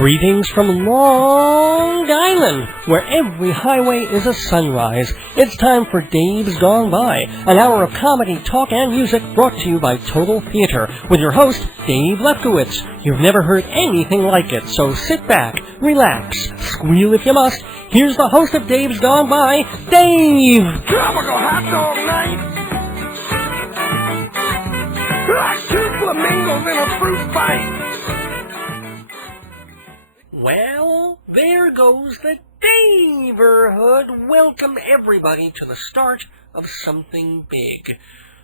Greetings from Long Island, where every highway is a sunrise. It's time for Dave's Gone By, an hour of comedy, talk, and music brought to you by Total Theater, with your host, Dave Lefkowitz. You've never heard anything like it, so sit back, relax, squeal if you must. Here's the host of Dave's Gone By, Dave! Tropical hot dog night! Like two flamingos in a fruit fight! Well, there goes the Daverhood. Welcome everybody to the start of something big.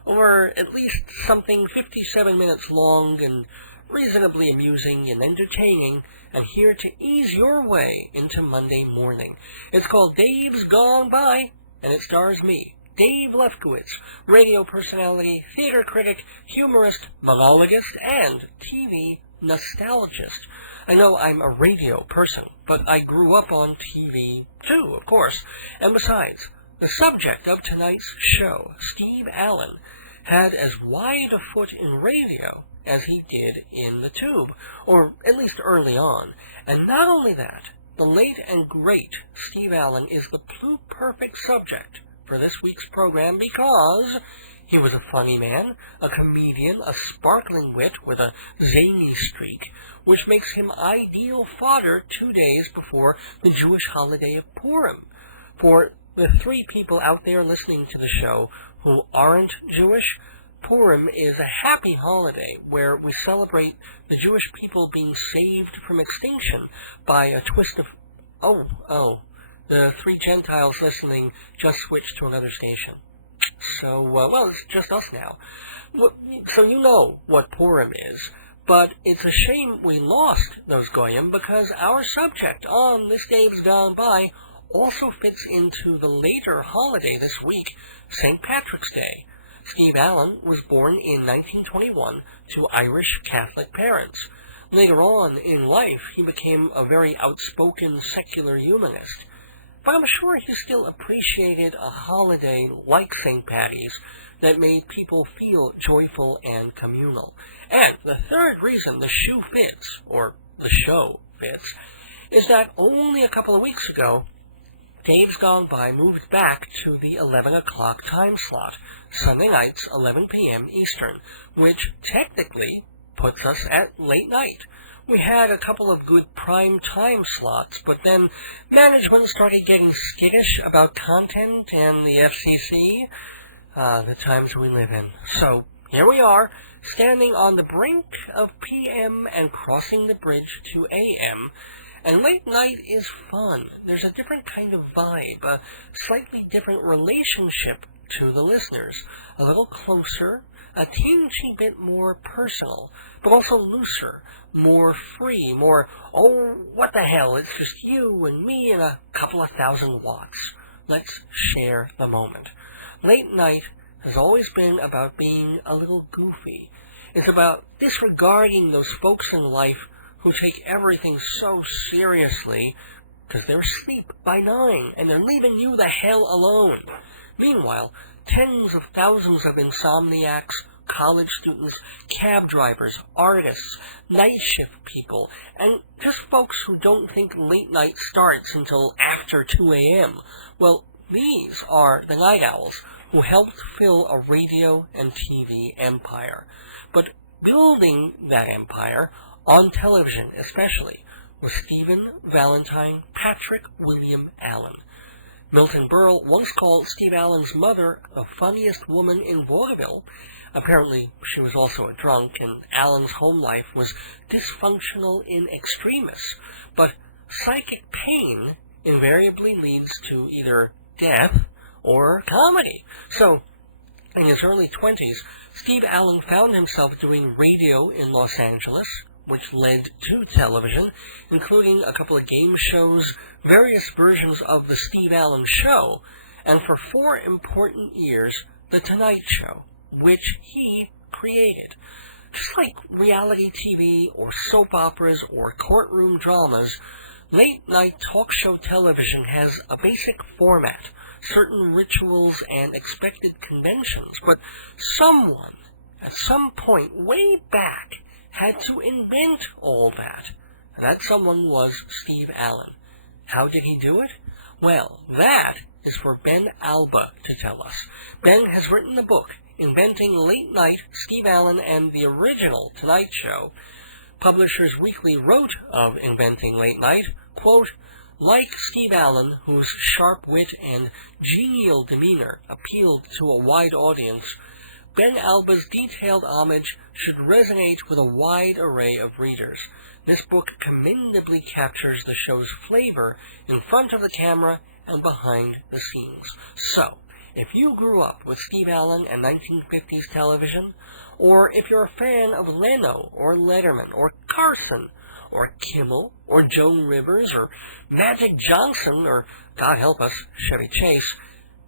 Or at least something 57 minutes long and reasonably amusing and entertaining, and here to ease your way into Monday morning. It's called Dave's Gone By, and it stars me, Dave Lefkowitz, radio personality, theater critic, humorist, monologist, and TV nostalgist. I know I'm a radio person, but I grew up on TV too, of course. And besides, the subject of tonight's show, Steve Allen, had as wide a foot in radio as he did in the tube, or at least early on. And not only that, the late and great Steve Allen is the pluperfect subject for this week's program because he was a funny man, a comedian, a sparkling wit with a zany streak, which makes him ideal fodder 2 days before the Jewish holiday of Purim. For the three people out there listening to the show who aren't Jewish, Purim is a happy holiday where we celebrate the Jewish people being saved from extinction by a twist of... the three Gentiles listening just switched to another station. So, well, it's just us now. So you know what Purim is, but it's a shame we lost those Goyim because our subject on this Dave's Gone By also fits into the later holiday this week, St. Patrick's Day. Steve Allen was born in 1921 to Irish Catholic parents. Later on in life, he became a very outspoken secular humanist. But I'm sure he still appreciated a holiday like St. Patty's that made people feel joyful and communal. And the third reason the shoe fits, or the show fits, is that only a couple of weeks ago, Dave's Gone By moved back to the 11 o'clock time slot, Sunday nights, 11 p.m. Eastern, which technically puts us at late night. We had a couple of good prime time slots, but then management started getting skittish about content and the FCC, the times we live in. So here we are, standing on the brink of PM and crossing the bridge to AM. And late night is fun. There's a different kind of vibe, a slightly different relationship to the listeners, a little closer, a teensy bit more personal, but also looser, more free, more, oh, what the hell, it's just you and me and a couple of thousand watts. Let's share the moment. Late night has always been about being a little goofy. It's about disregarding those folks in life who take everything so seriously because they're asleep by 9 and they're leaving you the hell alone. Meanwhile, tens of thousands of insomniacs, college students, cab drivers, artists, night shift people, and just folks who don't think late night starts until after 2 a.m. Well, these are the night owls who helped fill a radio and TV empire. But building that empire, on television especially, was Stephen Valentine Patrick William Allen. Milton Berle once called Steve Allen's mother the funniest woman in vaudeville. Apparently, she was also a drunk, and Allen's home life was dysfunctional in extremis. But psychic pain invariably leads to either death or comedy. So, in his early 20s, Steve Allen found himself doing radio in Los Angeles, which led to television, including a couple of game shows, various versions of The Steve Allen Show, and for 4 important years, The Tonight Show, which he created. Just like reality TV or soap operas or courtroom dramas, late-night talk show television has a basic format, certain rituals and expected conventions, but someone, at some point way back, had to invent all that. and that someone was Steve Allen. How did he do it? Well, that is for Ben Alba to tell us. Ben has written a book, Inventing Late Night, Steve Allen and the Original Tonight Show. Publishers Weekly wrote of Inventing Late Night, quote, like Steve Allen, whose sharp wit and genial demeanor appealed to a wide audience, Ben Alba's detailed homage should resonate with a wide array of readers. This book commendably captures the show's flavor in front of the camera and behind the scenes. So, if you grew up with Steve Allen and 1950s television, or if you're a fan of Leno or Letterman or Carson or Kimmel or Joan Rivers or Magic Johnson or, God help us, Chevy Chase,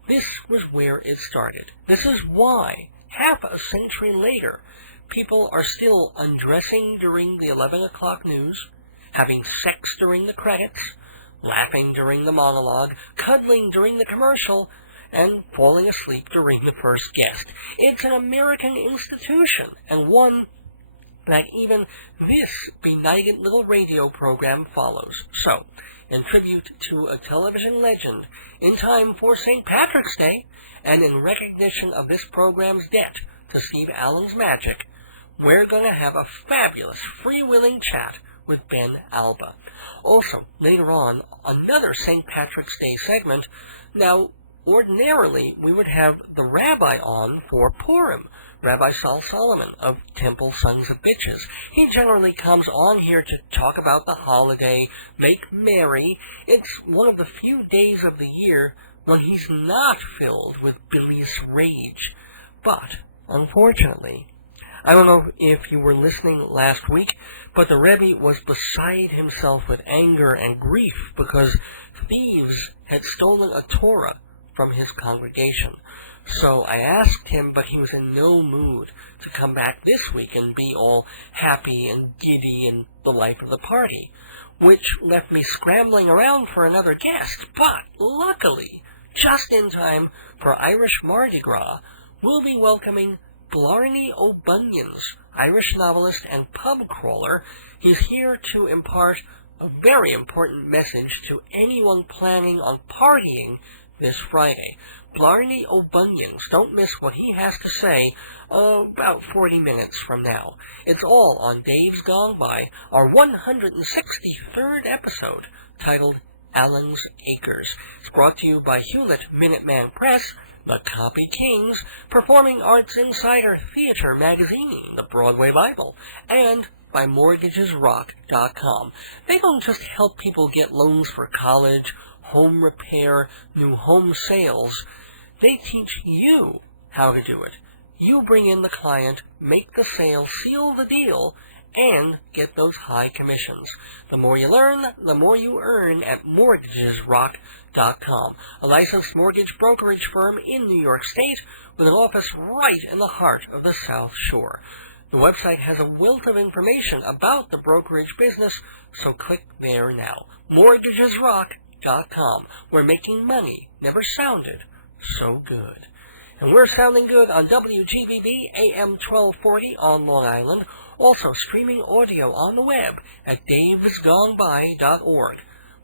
this was where it started. This is why, half a century later, people are still undressing during the 11 o'clock news, having sex during the credits, laughing during the monologue, cuddling during the commercial, and falling asleep during the first guest. It's an American institution, and one that even this benighted little radio program follows. So, in tribute to a television legend, in time for St. Patrick's Day, and in recognition of this program's debt to Steve Allen's magic, we're going to have a fabulous freewheeling chat with Ben Alba. Also, later on, another St. Patrick's Day segment. Now, ordinarily, we would have the rabbi on for Purim, Rabbi Saul Solomon of Temple Sons of Bitches. He generally comes on here to talk about the holiday, make merry. It's one of the few days of the year when he's not filled with bilious rage. But, unfortunately, I don't know if you were listening last week, but the Rebbe was beside himself with anger and grief because thieves had stolen a Torah from his congregation. So I asked him, but he was in no mood to come back this week and be all happy and giddy and the life of the party, which left me scrambling around for another guest. But luckily, just in time for Irish Mardi Gras, we'll be welcoming Blarney O'Bunions, Irish novelist and pub crawler. He's here to impart a very important message to anyone planning on partying this Friday. Blarney O'Bunions, don't miss what he has to say about 40 minutes from now. It's all on Dave's Gone By, our 163rd episode, titled Allen's Acres. It's brought to you by Hewlett Minuteman Press, the Copy Kings, Performing Arts Insider Theater Magazine, the Broadway Bible, and by MortgagesRock.com. They don't just help people get loans for college, home repair, new home sales. They teach you how to do it. You bring in the client, make the sale, seal the deal, and get those high commissions. The more you learn, the more you earn at MortgagesRock.com, a licensed mortgage brokerage firm in New York State with an office right in the heart of the South Shore. The website has a wealth of information about the brokerage business, so click there now. MortgagesRock.com, where making money never sounded so good. And we're sounding good on WGBB-AM 1240 on Long Island, also streaming audio on the web at davesgoneby.org.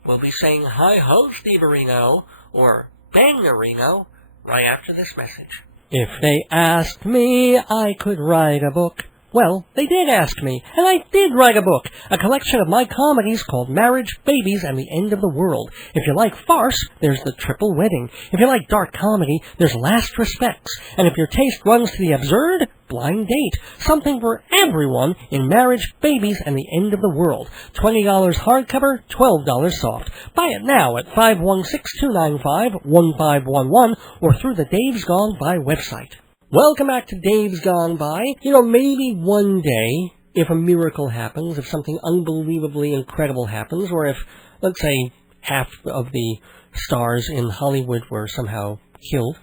We'll be saying hi-ho, Steve-a-rino, or bang-a-rino, right after this message. If they asked me, I could write a book. Well, they did ask me, and I did write a book, a collection of my comedies called Marriage, Babies, and the End of the World. If you like farce, there's The Triple Wedding. If you like dark comedy, there's Last Respects. And if your taste runs to the absurd, Blind Date. Something for everyone in Marriage, Babies, and the End of the World. $20 hardcover, $12 soft. Buy it now at 516-295-1511 or through the Dave's Gone By website. Welcome back to Dave's Gone By. You know, maybe one day, if a miracle happens, if something unbelievably incredible happens, or if, let's say, half of the stars in Hollywood were somehow killed,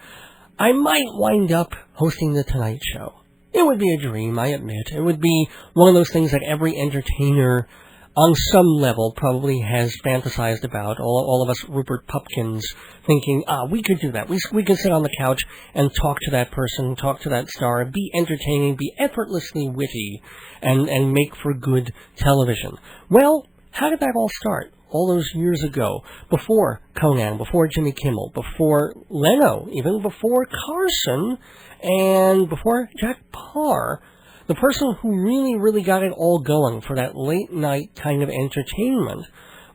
I might wind up hosting The Tonight Show. It would be a dream, I admit. It would be one of those things that every entertainer on some level probably has fantasized about, all of us Rupert Pupkins thinking, we could do that. We could sit on the couch and talk to that person, talk to that star, be entertaining, be effortlessly witty, and make for good television. Well, how did that all start? All those years ago, before Conan, before Jimmy Kimmel, before Leno, even before Carson, and before Jack Parr, the person who really, really got it all going for that late-night kind of entertainment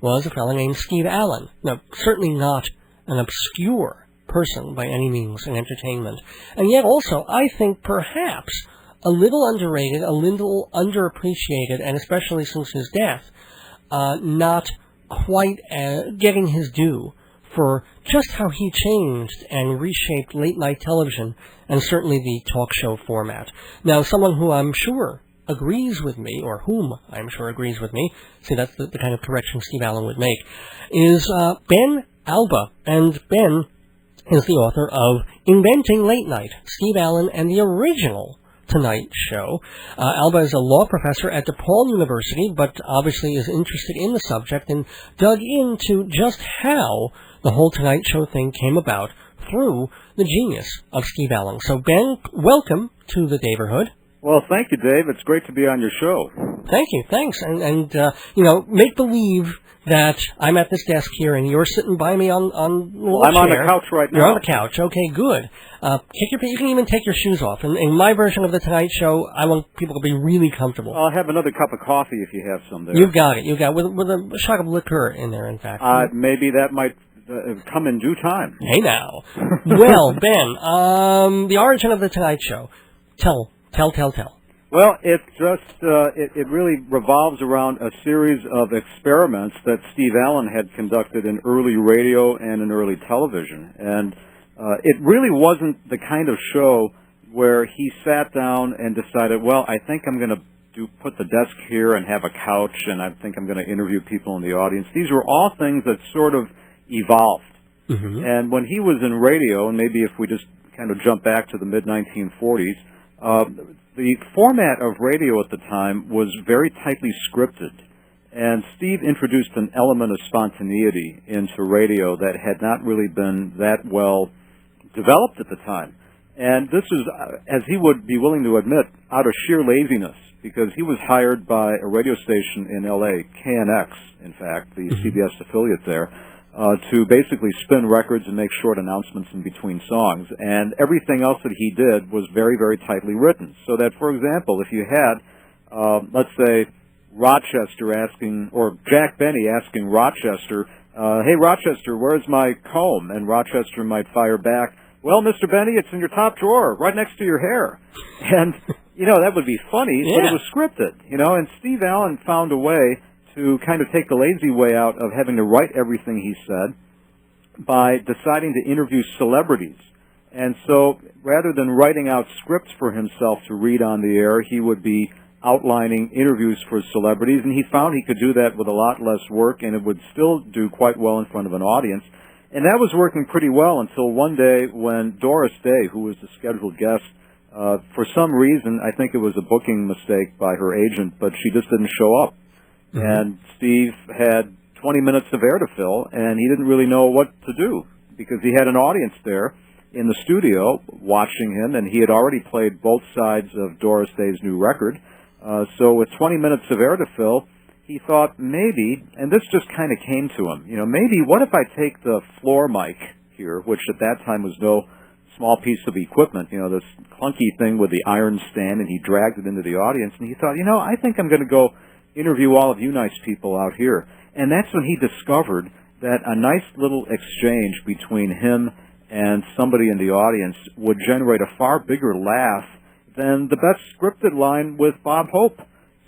was a fellow named Steve Allen. Now, certainly not an obscure person by any means in entertainment. And yet also, I think perhaps a little underrated, a little underappreciated, and especially since his death, not quite getting his due for just how he changed and reshaped late-night television and certainly the talk show format. Now, someone who I'm sure agrees with me, or whom I'm sure agrees with me, see, that's the kind of correction Steve Allen would make, is Ben Alba. And Ben is the author of Inventing Late Night, Steve Allen and the Original Tonight Show. Alba is a law professor at DePaul University, but obviously is interested in the subject and dug into just how the whole Tonight Show thing came about through the genius of Steve Allen. So, Ben, welcome to the Daverhood. Well, thank you, Dave. It's great to be on your show. Thank you. Thanks. And make believe that I'm at this desk here and you're sitting by me on a little I'm chair. on the couch right now. You're on the couch. Okay, good. You can even take your shoes off. In my version of the Tonight Show, I want people to be really comfortable. I'll have another cup of coffee if you have some there. You've got it. You've got it. With a shot of liqueur in there, in fact. Maybe that might come in due time. Hey, now. Well, Ben, the origin of the Tonight Show. Tell. Well, it just it really revolves around a series of experiments that Steve Allen had conducted in early radio and in early television, and it really wasn't the kind of show where he sat down and decided, well, I think I'm going to put the desk here and have a couch, and I think I'm going to interview people in the audience. These were all things that sort of evolved. Mm-hmm. And when he was in radio, and maybe if we just kind of jump back to the mid-1940s, the format of radio at the time was very tightly scripted, and Steve introduced an element of spontaneity into radio that had not really been that well developed at the time. And this is, as he would be willing to admit, out of sheer laziness, because he was hired by a radio station in L.A., KNX, in fact, the CBS affiliate there, to basically spin records and make short announcements in between songs. And everything else that he did was very, very tightly written. So that, for example, if you had, let's say, Rochester asking, or Jack Benny asking Rochester, hey, Rochester, where's my comb? And Rochester might fire back, well, Mr. Benny, it's in your top drawer, right next to your hair. And, that would be funny, but it was scripted, and Steve Allen found a way to kind of take the lazy way out of having to write everything he said by deciding to interview celebrities. And so rather than writing out scripts for himself to read on the air, he would be outlining interviews for celebrities, and he found he could do that with a lot less work, and it would still do quite well in front of an audience. And that was working pretty well until one day when Doris Day, who was the scheduled guest, for some reason, I think it was a booking mistake by her agent, but she just didn't show up. Mm-hmm. And Steve had 20 minutes of air to fill, and he didn't really know what to do because he had an audience there in the studio watching him, and he had already played both sides of Doris Day's new record. So with 20 minutes of air to fill, he thought maybe, and this just kind of came to him, maybe what if I take the floor mic here, which at that time was no small piece of equipment, this clunky thing with the iron stand, and he dragged it into the audience, and he thought, I think I'm going to go interview all of you nice people out here. And that's when he discovered that a nice little exchange between him and somebody in the audience would generate a far bigger laugh than the best scripted line with Bob Hope.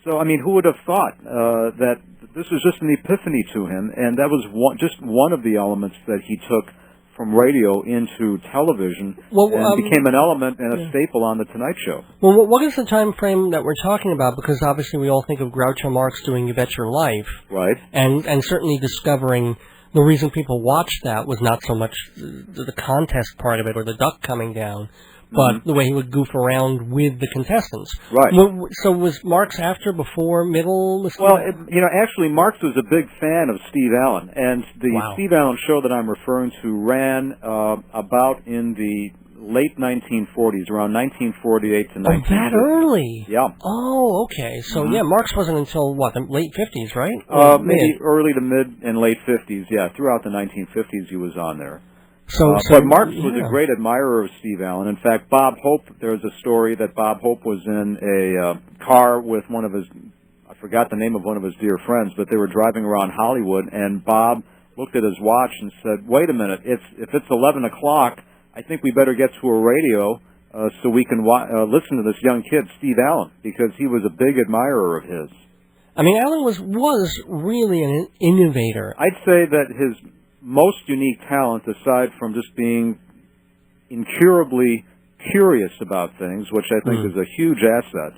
So, who would have thought that this was just an epiphany to him, and that was just one of the elements that he took from radio into television and became an element and a staple on The Tonight Show. Well, what is the time frame that we're talking about? Because obviously we all think of Groucho Marx doing You Bet Your Life. Right. And certainly discovering the reason people watched that was not so much the contest part of it or the duck coming down, but the way he would goof around with the contestants. Right. So was Marx after, before, middle? Well, actually, Marx was a big fan of Steve Allen, and the Steve Allen show that I'm referring to ran about in the late 1940s, around 1948 to 1950. Oh, that early? Yeah. Oh, okay. So, yeah, Marx wasn't until, what, the late 50s, right? Maybe early to mid and late 50s, yeah. Throughout the 1950s, he was on there. But Marx was a great admirer of Steve Allen. In fact, Bob Hope, there's a story that Bob Hope was in a car with one of his, I forgot the name of one of his dear friends, but they were driving around Hollywood, and Bob looked at his watch and said, wait a minute, if it's 11 o'clock, I think we better get to a radio so we can listen to this young kid, Steve Allen, because he was a big admirer of his. I mean, Allen was really an innovator. I'd say that his most unique talent, aside from just being incurably curious about things, which I think is a huge asset,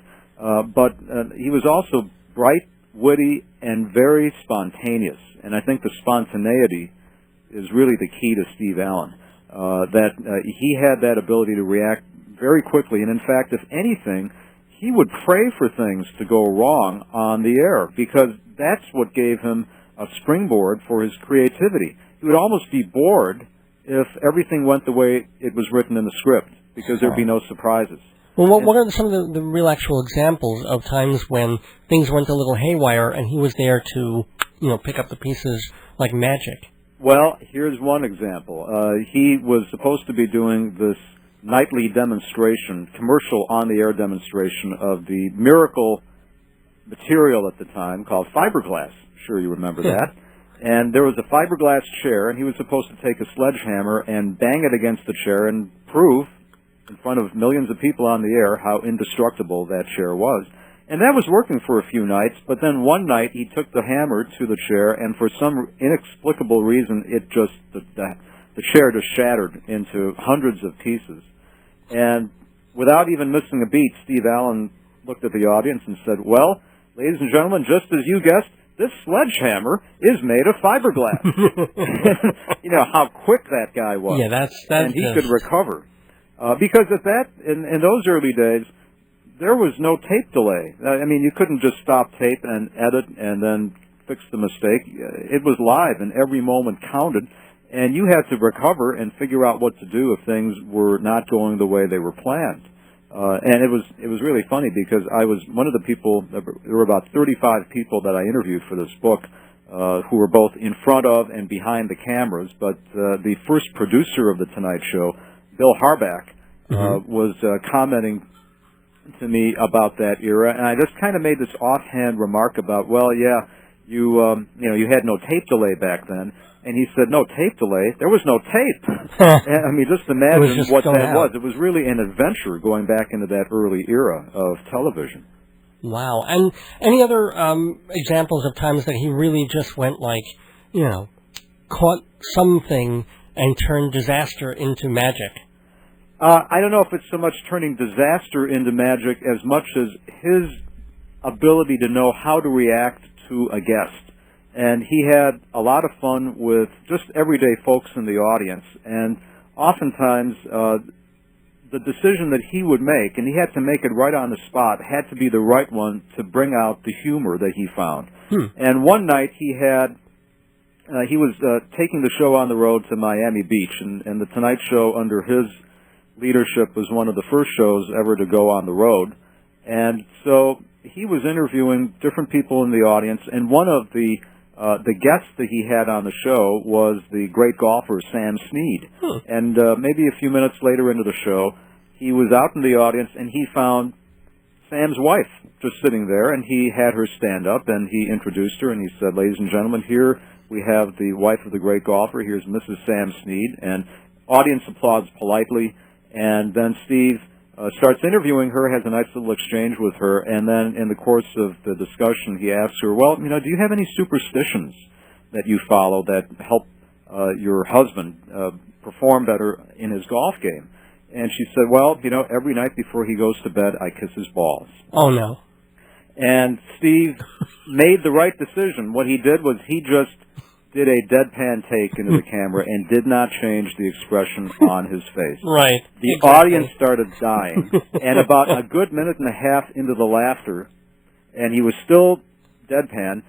but he was also bright, witty, and very spontaneous. And I think the spontaneity is really the key to Steve Allen, that he had that ability to react very quickly. And in fact, if anything, he would pray for things to go wrong on the air, because that's what gave him a springboard for his creativity. He would almost be bored if everything went the way it was written in the script, because there'd be no surprises. Well, what are some of the real actual examples of times when things went a little haywire and he was there to, pick up the pieces like magic? Well, here's one example. He was supposed to be doing this nightly demonstration, commercial on-the-air demonstration of the miracle material at the time called fiberglass. Sure you remember that. And there was a fiberglass chair, and he was supposed to take a sledgehammer and bang it against the chair and prove in front of millions of people on the air how indestructible that chair was. And that was working for a few nights, but then one night he took the hammer to the chair, and for some inexplicable reason, the chair just shattered into hundreds of pieces. And without even missing a beat, Steve Allen looked at the audience and said, well, ladies and gentlemen, just as you guessed, this sledgehammer is made of fiberglass. How quick that guy was. Yeah, that's and he could recover. Because in those early days, there was no tape delay. I mean, you couldn't just stop tape and edit and then fix the mistake. It was live, and every moment counted, and you had to recover and figure out what to do if things were not going the way they were planned. And it was really funny, because I was one of the people. There were about 35 people that I interviewed for this book, who were both in front of and behind the cameras. But the first producer of the Tonight Show, Bill Harback, was commenting to me about that era, and I just kind of made this offhand remark about, well, yeah, you had no tape delay back then. And he said, no tape delay? There was no tape. And, I mean, just imagine what that was. It was really an adventure going back into that early era of television. Wow. And any other examples of times that he really just went caught something and turned disaster into magic? I don't know if it's so much turning disaster into magic as much as his ability to know how to react to a guest. And he had a lot of fun with just everyday folks in the audience. And oftentimes, the decision that he would make, and he had to make it right on the spot, had to be the right one to bring out the humor that he found. And one night he was taking the show on the road to Miami Beach, and the Tonight Show under his leadership was one of the first shows ever to go on the road. And so he was interviewing different people in the audience, and one of the guests that he had on the show was the great golfer Sam Snead. And maybe a few minutes later into the show, he was out in the audience, and he found Sam's wife just sitting there, and he had her stand up, and he introduced her, and he said, ladies and gentlemen, here we have the wife of the great golfer. Here's Mrs. Sam Snead. And audience applauds politely, and then Steve starts interviewing her, has a nice little exchange with her, and then in the course of the discussion, he asks her, well, do you have any superstitions that you follow that help your husband perform better in his golf game? And she said, well, every night before he goes to bed, I kiss his balls. Oh, no. And Steve made the right decision. What he did was he just did a deadpan take into the camera and did not change the expression on his face. Right. The audience started dying, and about a good minute and a half into the laughter, and he was still deadpan,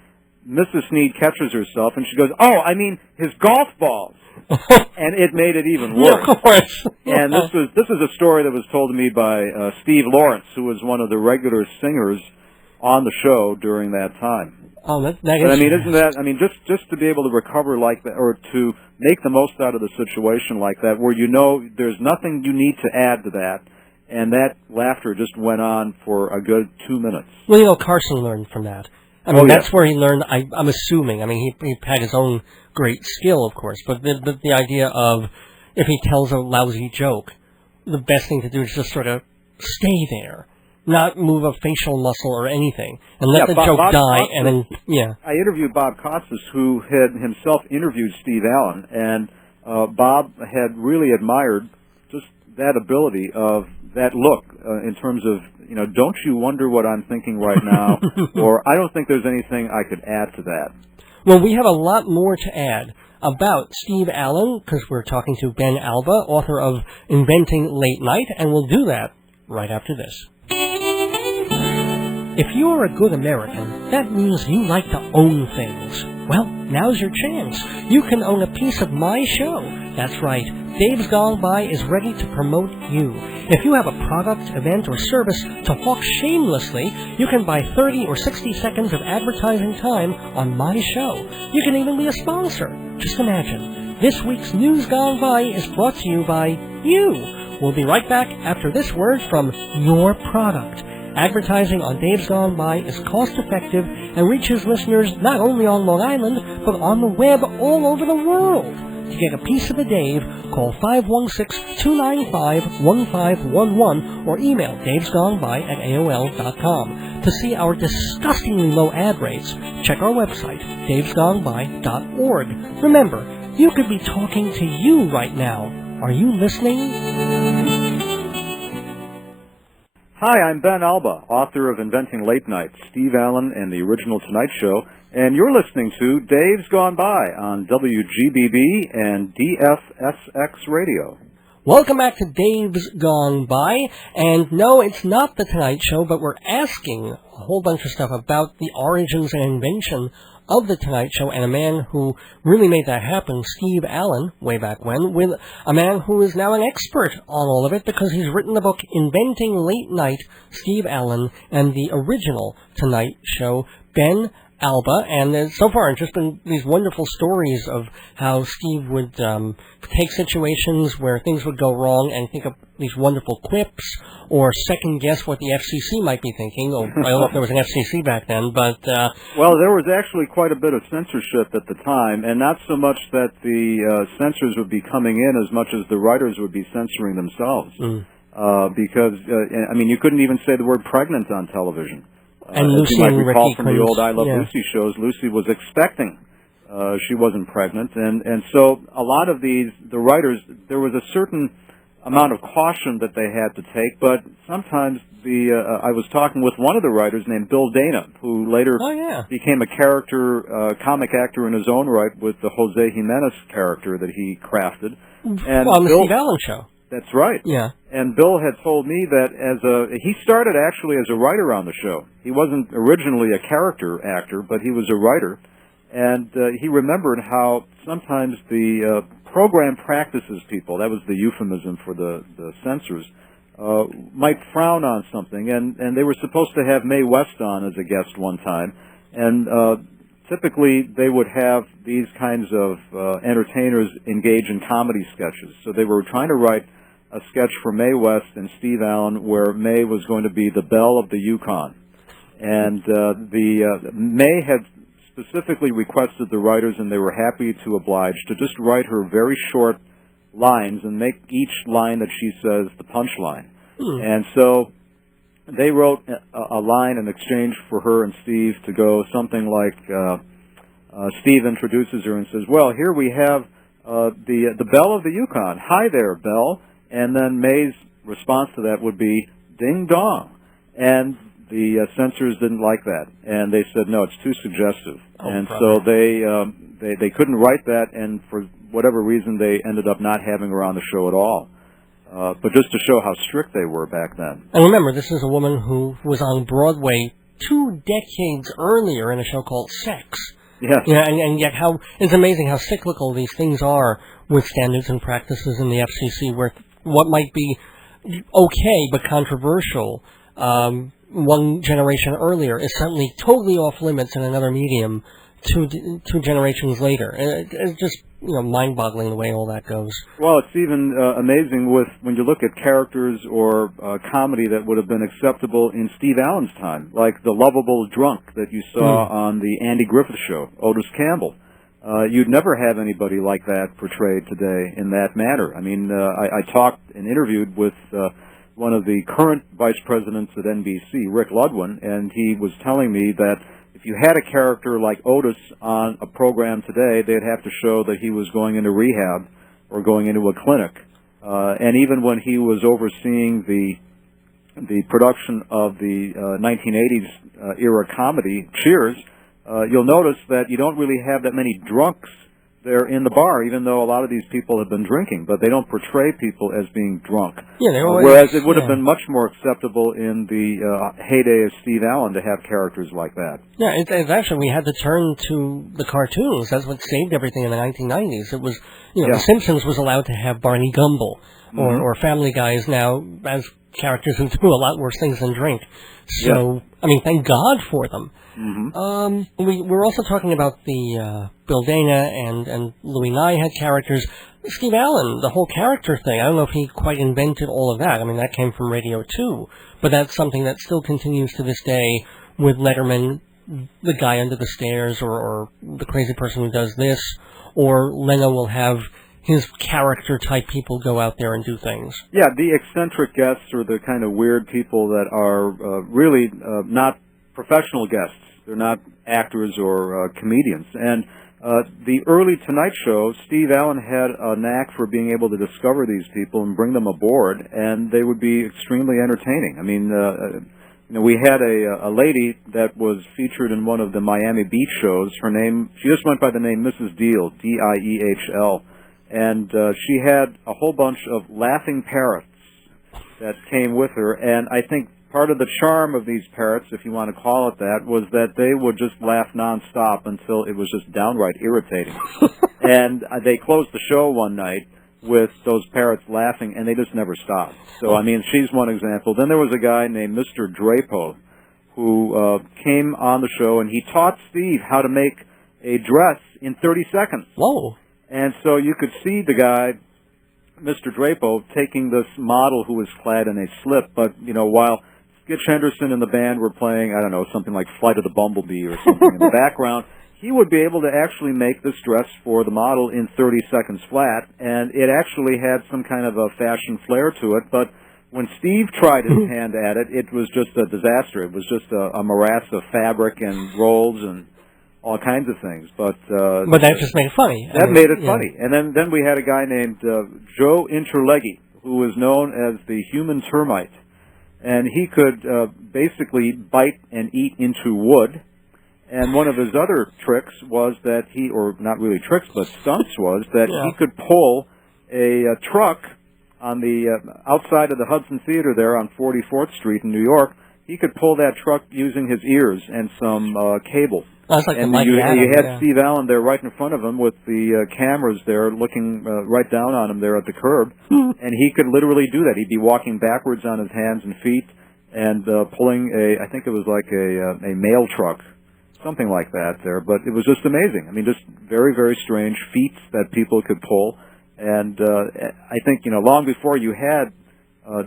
Mrs. Snead catches herself, and she goes, oh, I mean his golf balls. And it made it even worse. Yeah, of course. And this is a story that was told to me by Steve Lawrence, who was one of the regular singers on the show during that time. Oh, that is. But I mean, isn't that? I mean, just to be able to recover like that, or to make the most out of the situation like that, where you know there's nothing you need to add to that, and that laughter just went on for a good 2 minutes. Well, you know, Carson learned from that. I mean, that's where he learned. I'm assuming. I mean, he had his own great skill, of course, but the idea of if he tells a lousy joke, the best thing to do is just sort of stay there, not move a facial muscle or anything, and let the joke die. And then, I interviewed Bob Costas, who had himself interviewed Steve Allen, and Bob had really admired just that ability of that look in terms of, you know, don't you wonder what I'm thinking right now, or I don't think there's anything I could add to that. Well, we have a lot more to add about Steve Allen, because we're talking to Ben Alba, author of Inventing Late Night, and we'll do that right after this. If you're a good American, that means you like to own things. Well, now's your chance. You can own a piece of my show. That's right. Dave's Gone By is ready to promote you. If you have a product, event, or service to hawk shamelessly, you can buy 30 or 60 seconds of advertising time on my show. You can even be a sponsor. Just imagine. This week's News Gone By is brought to you by you. We'll be right back after this word from your product. Advertising on Dave's Gone By is cost-effective and reaches listeners not only on Long Island, but on the web all over the world. To get a piece of the Dave, call 516-295-1511 or email davesgoneby@aol.com. To see our disgustingly low ad rates, check our website, davesgoneby.org. Remember, you could be talking to you right now. Are you listening? Hi, I'm Ben Alba, author of Inventing Late Night, Steve Allen and the Original Tonight Show, and you're listening to Dave's Gone By on WGBB and DFSX Radio. Welcome back to Dave's Gone By, and no, it's not the Tonight Show, but we're asking a whole bunch of stuff about the origins and invention of the Tonight Show, and a man who really made that happen, Steve Allen, way back when, with a man who is now an expert on all of it because he's written the book Inventing Late Night, Steve Allen, and the Original Tonight Show, Ben Alba, and so far it's just been these wonderful stories of how Steve would take situations where things would go wrong and think of these wonderful quips, or second-guess what the FCC might be thinking. Oh, I don't know if there was an FCC back then, but... Well, there was actually quite a bit of censorship at the time, and not so much that the censors would be coming in as much as the writers would be censoring themselves. Because, I mean, you couldn't even say the word pregnant on television. And Lucy, as you might recall Ricky from the old I Love Lucy shows, Lucy was expecting she wasn't pregnant. And so a lot of the writers, there was a certain amount of caution that they had to take, but sometimes I was talking with one of the writers named Bill Dana, who later became a comic actor in his own right with the Jose Jimenez character that he crafted. And on the Steve Allen Show. That's right. Yeah. And Bill had told me that he started actually as a writer on the show. He wasn't originally a character actor, but he was a writer. And he remembered how sometimes the program practices people, that was the euphemism for the censors, might frown on something. And they were supposed to have Mae West on as a guest one time. And typically they would have these kinds of entertainers engage in comedy sketches. So they were trying to write a sketch for Mae West and Steve Allen where Mae was going to be the belle of the Yukon. And Mae had specifically requested the writers, and they were happy to oblige, to just write her very short lines and make each line that she says the punchline. And so they wrote a line in exchange for her and Steve to go something like, Steve introduces her and says, well, here we have the belle of the Yukon. Hi there, Belle. And then Mae's response to that would be, ding dong. And the censors didn't like that, and they said, no, it's too suggestive. So they couldn't write that, and for whatever reason, they ended up not having her on the show at all. But just to show how strict they were back then. And remember, this is a woman who was on Broadway 2 decades earlier in a show called Sex. Yes. Yeah, and yet it's amazing how cyclical these things are with standards and practices in the FCC, where what might be okay but controversial one generation earlier is suddenly totally off limits in another medium two generations later. It's just mind-boggling the way all that goes. Well, it's even amazing when you look at characters or comedy that would have been acceptable in Steve Allen's time, like the lovable drunk that you saw on the Andy Griffith Show, Otis Campbell. You'd never have anybody like that portrayed today in that manner. I mean, I talked and interviewed with one of the current vice presidents at NBC, Rick Ludwin, and he was telling me that if you had a character like Otis on a program today, they'd have to show that he was going into rehab or going into a clinic. And even when he was overseeing the production of the 1980s era comedy, Cheers, you'll notice that you don't really have that many drunks there in the bar, even though a lot of these people have been drinking, but they don't portray people as being drunk. Yeah, they're always, whereas it would have been much more acceptable in the heyday of Steve Allen to have characters like that. Yeah, it's actually, we had to turn to the cartoons. That's what saved everything in the 1990s. It was, The Simpsons was allowed to have Barney Gumble, or Family Guy is now as characters who do a lot worse things than drink. So, I mean, thank God for them. We're also talking about the Bill Dana and Louis Nye had characters. Steve Allen, the whole character thing, I don't know if he quite invented all of that. I mean, that came from radio too, but that's something that still continues to this day with Letterman, the guy under the stairs, or the crazy person who does this, or Leno will have his character-type people go out there and do things. Yeah, the eccentric guests or the kind of weird people that are really not professional guests. They're not actors or comedians. And the early Tonight Show, Steve Allen had a knack for being able to discover these people and bring them aboard, and they would be extremely entertaining. I mean, we had a lady that was featured in one of the Miami Beach shows. Her name, she just went by the name Mrs. Deal, D-I-E-H-L. And she had a whole bunch of laughing parrots that came with her, and I think part of the charm of these parrots, if you want to call it that, was that they would just laugh nonstop until it was just downright irritating. And they closed the show one night with those parrots laughing, and they just never stopped. So, I mean, she's one example. Then there was a guy named Mr. Drapo who came on the show, and he taught Steve how to make a dress in 30 seconds. Whoa. And so you could see the guy, Mr. Drapo, taking this model who was clad in a slip, but, while Skitch Henderson and the band were playing, I don't know, something like Flight of the Bumblebee or something in the background, he would be able to actually make this dress for the model in 30 seconds flat, and it actually had some kind of a fashion flair to it, but when Steve tried his hand at it, it was just a disaster. It was just a morass of fabric and rolls and all kinds of things. But that just made it funny. That made it funny. And then we had a guy named Joe Interleggy, who was known as the human termite. And he could basically bite and eat into wood. And one of his other tricks was that or not really tricks, but stunts was that he could pull a truck on the outside of the Hudson Theater there on 44th Street in New York. He could pull that truck using his ears and some cable. That's like and you had Steve Allen there right in front of him with the cameras there looking right down on him there at the curb. And he could literally do that. He'd be walking backwards on his hands and feet and pulling I think it was like a mail truck, something like that there. But it was just amazing. I mean, just very, very strange feats that people could pull. And I think, long before you had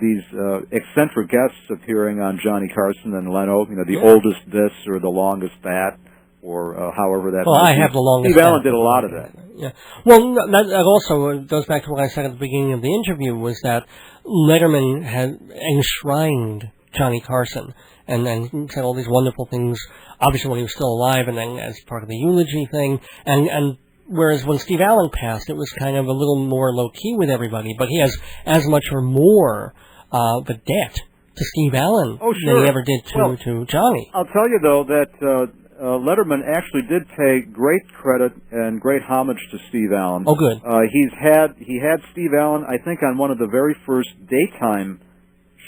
these eccentric guests appearing on Johnny Carson and Leno, the oldest this or the longest that, or however that. Well, I have the longest. Steve Allen did a lot of that. Yeah. Well, that also goes back to what I said at the beginning of the interview, was that Letterman had enshrined Johnny Carson and then said all these wonderful things, obviously when he was still alive, and then as part of the eulogy thing, and whereas when Steve Allen passed, it was kind of a little more low-key with everybody, but he has as much or more of a debt to Steve Allen than he ever did to Johnny. I'll tell you, though, that Letterman actually did pay great credit and great homage to Steve Allen. Oh, good. He had Steve Allen, I think, on one of the very first daytime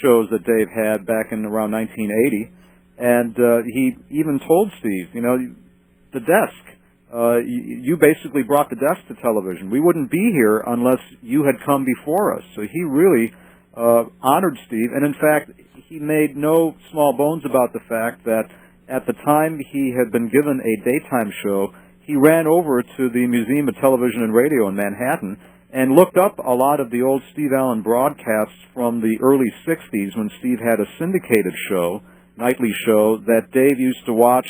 shows that Dave had back in around 1980, and he even told Steve, the desk, you basically brought the desk to television. We wouldn't be here unless you had come before us. So he really honored Steve, and in fact, he made no small bones about the fact that at the time he had been given a daytime show, he ran over to the Museum of Television and Radio in Manhattan and looked up a lot of the old Steve Allen broadcasts from the early 60s when Steve had a syndicated show, nightly show, that Dave used to watch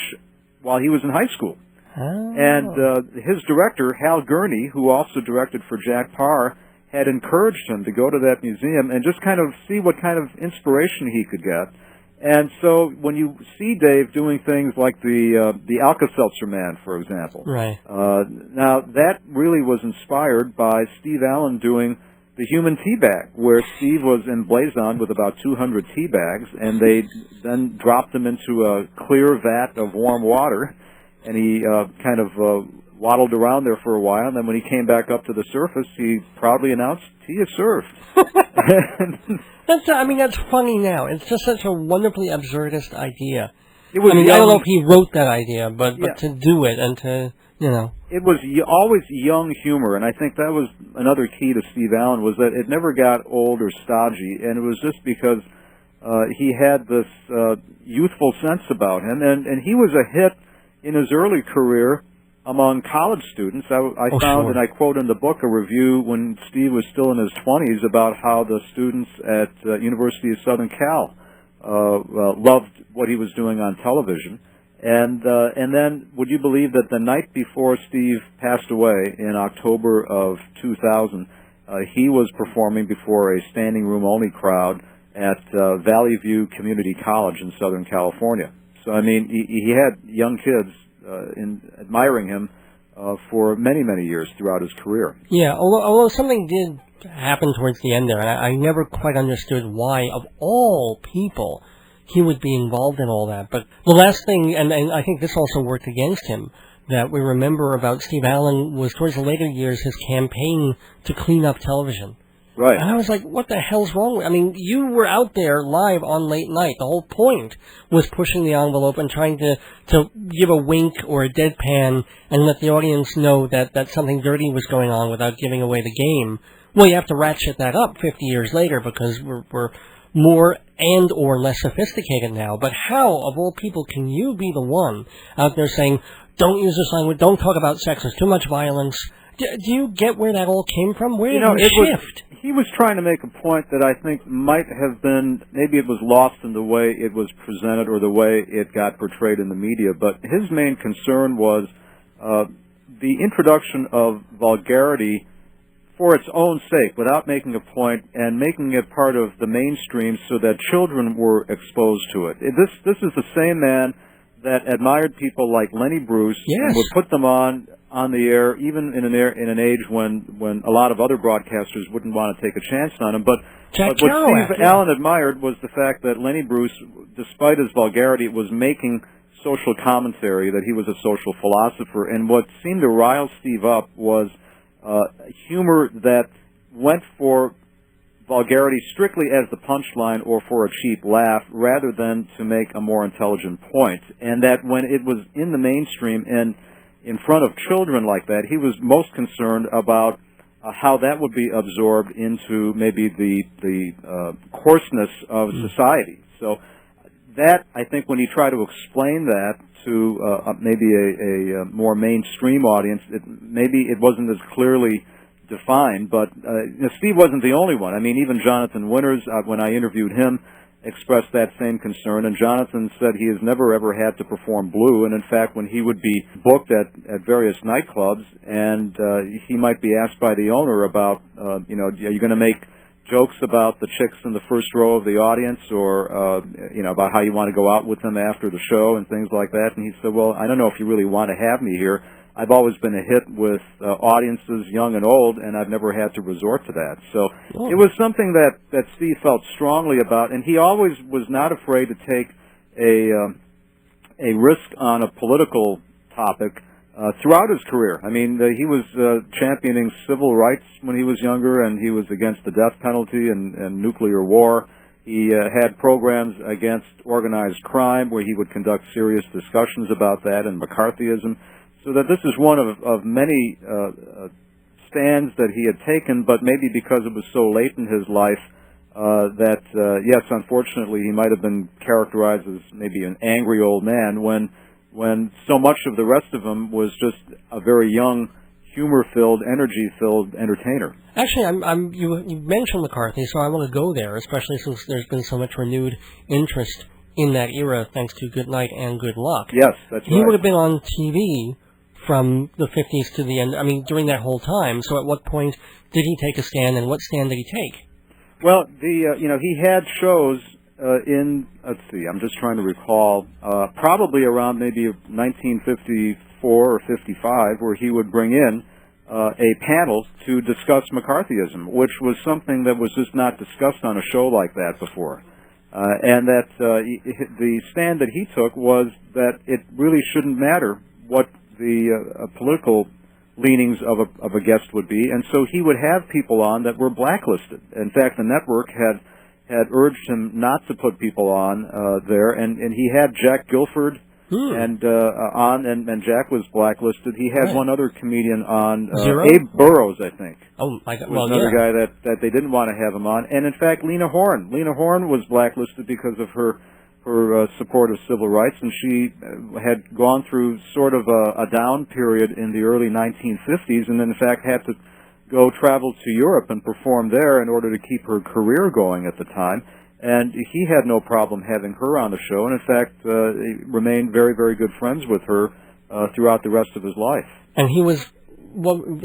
while he was in high school. Oh. And his director, Hal Gurney, who also directed for Jack Parr, had encouraged him to go to that museum and just kind of see what kind of inspiration he could get. And so when you see Dave doing things like the Alka-Seltzer Man, for example, right. Now that really was inspired by Steve Allen doing the human tea bag, where Steve was emblazoned with about 200 tea bags, and they then dropped them into a clear vat of warm water, and he kind of waddled around there for a while, and then when he came back up to the surface, he proudly announced, "Tea is served." That's funny now. It's just such a wonderfully absurdist idea. It was I don't know if he wrote that idea, but to do it and to, It was always young humor, and I think that was another key to Steve Allen, was that it never got old or stodgy, and it was just because he had this youthful sense about him, and he was a hit in his early career among college students. I found, sure. and I quote in the book, a review when Steve was still in his 20s about how the students at University of Southern Cal loved what he was doing on television. And then, would you believe that the night before Steve passed away in October of 2000, he was performing before a standing room only crowd at Valley View Community College in Southern California. So, I mean, he had young kids admiring him for many, many years throughout his career. Yeah, although something did happen towards the end there, and I never quite understood why, of all people, he would be involved in all that. But the last thing, and I think this also worked against him, that we remember about Steve Allen was towards the later years his campaign to clean up television. Right. And I was like, what the hell's wrong with... I mean, you were out there live on late night. The whole point was pushing the envelope and trying to give a wink or a deadpan and let the audience know that something dirty was going on without giving away the game. Well, you have to ratchet that up 50 years later because we're more and or less sophisticated now. But how, of all people, can you be the one out there saying, don't use this language, don't talk about sex, there's too much violence? Do you get where that all came from? Where did it shift? He was trying to make a point that I think might have been, maybe it was lost in the way it was presented or the way it got portrayed in the media, but his main concern was the introduction of vulgarity for its own sake, without making a point, and making it part of the mainstream so that children were exposed to it. This is the same man that admired people like Lenny Bruce, yes, and would put them on the air, even in an age when a lot of other broadcasters wouldn't want to take a chance on him. But what Steve Allen admired was the fact that Lenny Bruce, despite his vulgarity, was making social commentary, that he was a social philosopher. And what seemed to rile Steve up was humor that went for vulgarity strictly as the punchline or for a cheap laugh, rather than to make a more intelligent point. And that when it was in the mainstream and in front of children like that, he was most concerned about how that would be absorbed into maybe the coarseness of society. So that, I think, when you try to explain that to maybe a more mainstream audience, maybe it wasn't as clearly defined. But Steve wasn't the only one. I mean, even Jonathan Winters, when I interviewed him, expressed that same concern, and Jonathan said he has never ever had to perform Blue, and in fact when he would be booked at various nightclubs and he might be asked by the owner about, are you going to make jokes about the chicks in the first row of the audience, or about how you want to go out with them after the show and things like that, and he said, well, I don't know if you really want to have me here. I've always been a hit with audiences young and old, and I've never had to resort to that. So it was something that Steve felt strongly about, and he always was not afraid to take a risk on a political topic throughout his career. I mean, he was championing civil rights when he was younger, and he was against the death penalty and nuclear war. He had programs against organized crime where he would conduct serious discussions about that and McCarthyism. So that this is one of many stands that he had taken, but maybe because it was so late in his life that, yes, unfortunately, he might have been characterized as maybe an angry old man when so much of the rest of him was just a very young, humor-filled, energy-filled entertainer. Actually, you mentioned McCarthy, so I want to go there, especially since there's been so much renewed interest in that era, thanks to Good Night and Good Luck. Yes, that's right. He would have been on TV from the 50s to the end, during that whole time. So at what point did he take a stand, and what stand did he take? Well, he had shows let's see, I'm just trying to recall, probably around maybe 1954 or 55, where he would bring in a panel to discuss McCarthyism, which was something that was just not discussed on a show like that before. And that the stand that he took was that it really shouldn't matter what the political leanings of a guest would be, and so he would have people on that were blacklisted. In fact, the network had urged him not to put people on there, and he had Jack Guilford and Jack was blacklisted. He had one other comedian on, Abe Burrows, I think. Oh, my God. Was another guy that they didn't want to have him on, and in fact, Lena Horne. Lena Horne was blacklisted because of her support of civil rights, and she had gone through sort of a down period in the early 1950s, and in fact had to go travel to Europe and perform there in order to keep her career going at the time. And he had no problem having her on the show, and in fact he remained very, very good friends with her throughout the rest of his life. And he was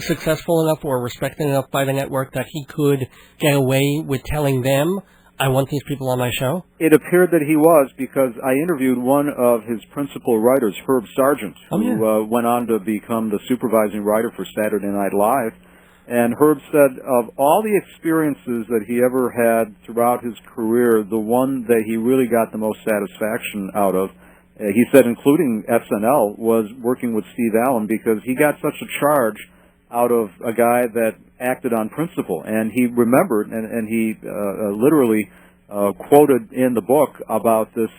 successful enough or respected enough by the network that he could get away with telling them, I want these people on my show? It appeared that he was, because I interviewed one of his principal writers, Herb Sargent, who went on to become the supervising writer for Saturday Night Live. And Herb said of all the experiences that he ever had throughout his career, the one that he really got the most satisfaction out of, he said including SNL, was working with Steve Allen, because he got such a charge out of a guy that acted on principle. And he remembered, and he literally quoted in the book about this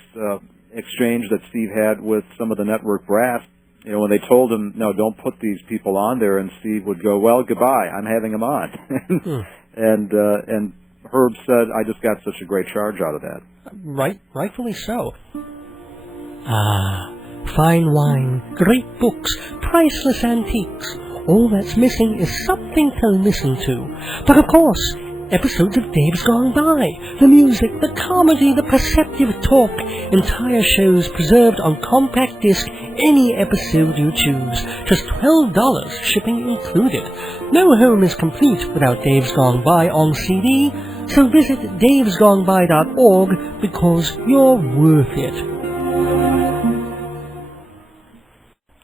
exchange that Steve had with some of the network brass. You know, when they told him, no, don't put these people on there, and Steve would go, well, goodbye, I'm having them on. And Herb said, I just got such a great charge out of that. Rightfully so. Ah, fine wine, great books, priceless antiques. All that's missing is something to listen to. But of course, episodes of Dave's Gone By, the music, the comedy, the perceptive talk, entire shows preserved on compact disc, any episode you choose. Just $12, shipping included. No home is complete without Dave's Gone By on CD, so visit davesgoneby.org because you're worth it.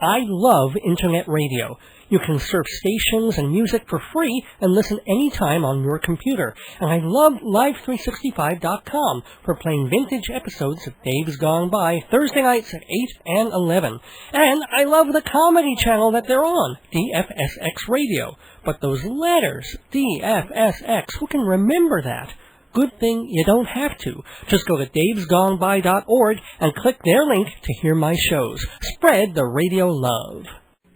I love Internet radio. You can surf stations and music for free and listen anytime on your computer. And I love Live365.com for playing vintage episodes of Dave's Gone By Thursday nights at 8 and 11. And I love the comedy channel that they're on, DFSX Radio. But those letters, DFSX, who can remember that? Good thing you don't have to. Just go to davesgoneby.org and click their link to hear my shows. Spread the radio love.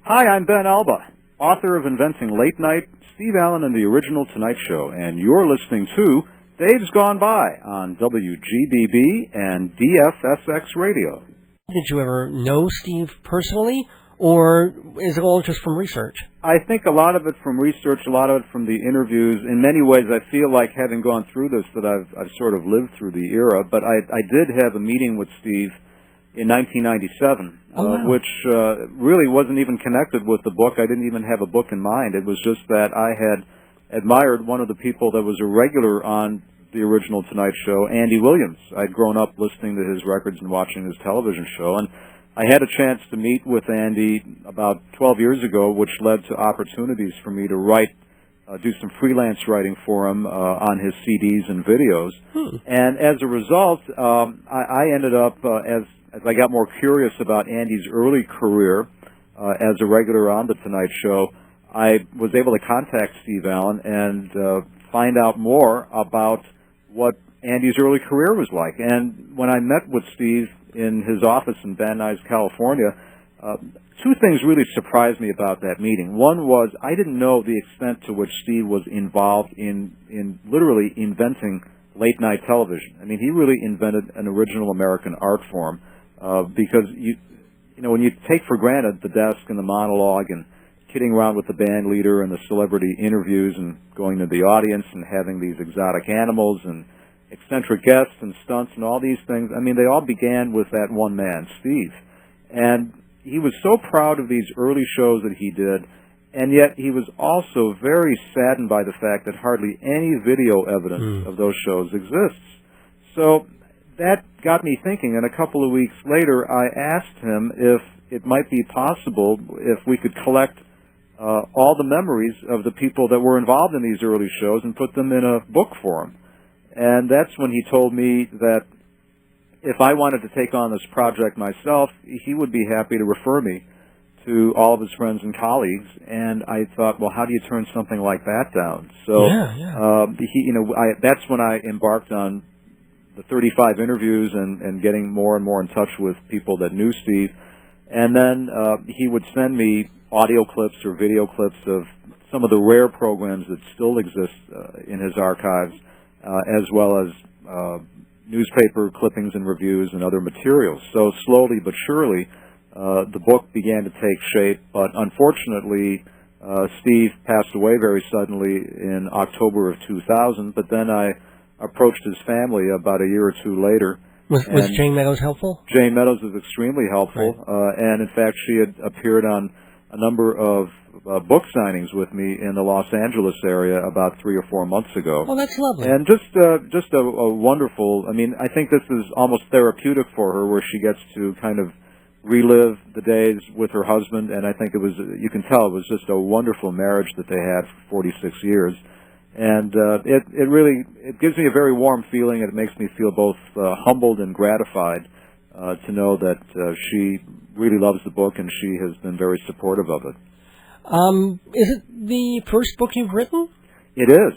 Hi, I'm Ben Alba, author of Inventing Late Night, Steve Allen and the Original Tonight Show, and you're listening to Dave's Gone By on WGBB and DFSX Radio. Did you ever know Steve personally, or is it all just from research? I think a lot of it from research, a lot of it from the interviews. In many ways, I feel like having gone through this that I've sort of lived through the era, but I did have a meeting with Steve in 1997, which really wasn't even connected with the book. I didn't even have a book in mind. It was just that I had admired one of the people that was a regular on the Original Tonight Show, Andy Williams. I'd grown up listening to his records and watching his television show, and I had a chance to meet with Andy about 12 years ago, which led to opportunities for me to write, do some freelance writing for him on his CDs and videos. And as a result, I ended up, as I got more curious about Andy's early career as a regular on The Tonight Show, I was able to contact Steve Allen and find out more about what Andy's early career was like. And when I met with Steve in his office in Van Nuys, California, two things really surprised me about that meeting. One was I didn't know the extent to which Steve was involved in literally inventing late-night television. I mean, he really invented an original American art form because, you know, when you take for granted the desk and the monologue and kidding around with the band leader and the celebrity interviews and going to the audience and having these exotic animals and eccentric guests and stunts and all these things, I mean, they all began with that one man, Steve. And he was so proud of these early shows that he did, and yet he was also very saddened by the fact that hardly any video evidence of those shows exists. So that got me thinking, and a couple of weeks later I asked him if it might be possible if we could collect all the memories of the people that were involved in these early shows and put them in a book form. And that's when he told me that if I wanted to take on this project myself, he would be happy to refer me to all of his friends and colleagues. And I thought, well, how do you turn something like that down? So, that's when I embarked on the 35 interviews and getting more and more in touch with people that knew Steve. And then he would send me audio clips or video clips of some of the rare programs that still exist in his archives, as well as newspaper clippings and reviews and other materials. So slowly but surely, the book began to take shape, but unfortunately, Steve passed away very suddenly in October of 2000, but then I approached his family about a year or two later. Was Jane Meadows helpful? Jane Meadows was extremely helpful, right. And in fact, she had appeared on a number of book signings with me in the Los Angeles area about 3 or 4 months ago. Oh, that's lovely. And just a wonderful, I mean, I think this is almost therapeutic for her, where she gets to kind of relive the days with her husband, and I think it was, you can tell, it was just a wonderful marriage that they had for 46 years. And it gives me a very warm feeling, and it makes me feel both humbled and gratified to know that she really loves the book, and she has been very supportive of it. Is it the first book you've written? It is.